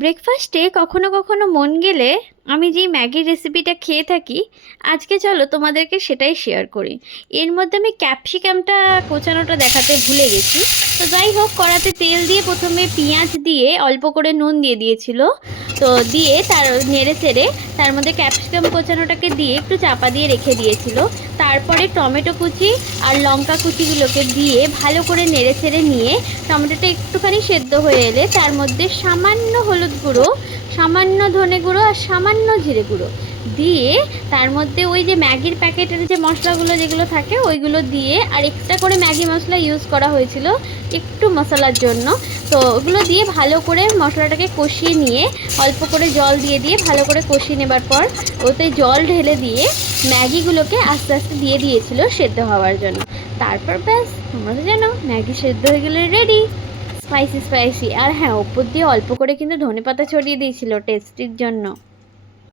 ব্রেকফাস্টে কখনো কখনো মন গেলে আমি যেই ম্যাগির রেসিপিটা খেয়ে থাকি, আজকে চলো তোমাদেরকে সেটাই শেয়ার করি। এর মধ্যে আমি ক্যাপসিকামটা কোচানোটা দেখাতে ভুলে গেছি। তো যাই হোক, কড়াতে তেল দিয়ে প্রথমে পেঁয়াজ দিয়ে অল্প করে নুন দিয়ে দিয়েছিল। তো দিয়ে তার নেড়ে চেড়ে তার মধ্যে ক্যাপসিকাম কোচানোটাকে দিয়ে একটু চাপা দিয়ে রেখে দিয়েছিল। তারপরে টমেটো কুচি আর লঙ্কা কুচিগুলোকে দিয়ে ভালো করে নেড়ে চেড়ে নিয়ে টমেটোটা একটুখানি সেদ্ধ হয়ে এলে তার মধ্যে সামান্য হলুদ গুঁড়ো, সামান্য ধনে গুঁড়ো আর সামান্য জিরে গুঁড়ো দিয়ে তার মধ্যে ওই যে ম্যাগির প্যাকেটের যে মশলাগুলো যেগুলো থাকে ওইগুলো দিয়ে, আর এক্সট্রা করে ম্যাগি মশলা ইউজ করা হয়েছিল একটু মশলার জন্য। তো ওগুলো দিয়ে ভালো করে মশলাটাকে কষিয়ে নিয়ে অল্প করে জল দিয়ে দিয়ে ভালো করে কষিয়ে নেবার পর ওতে জল ঢেলে দিয়ে ম্যাগিগুলোকে আস্তে আস্তে দিয়ে দিয়েছিল সেদ্ধ হওয়ার জন্য। তারপর ব্যাস, তোমরা তো জানো ম্যাগি সেদ্ধ হয়ে গেলে রেডি। স্পাইসি স্পাইসি, আর হ্যাঁ, ওপর দিয়ে অল্প করে কিন্তু ধনেপাতা ছড়িয়ে দিয়েছিল টেস্টির জন্য।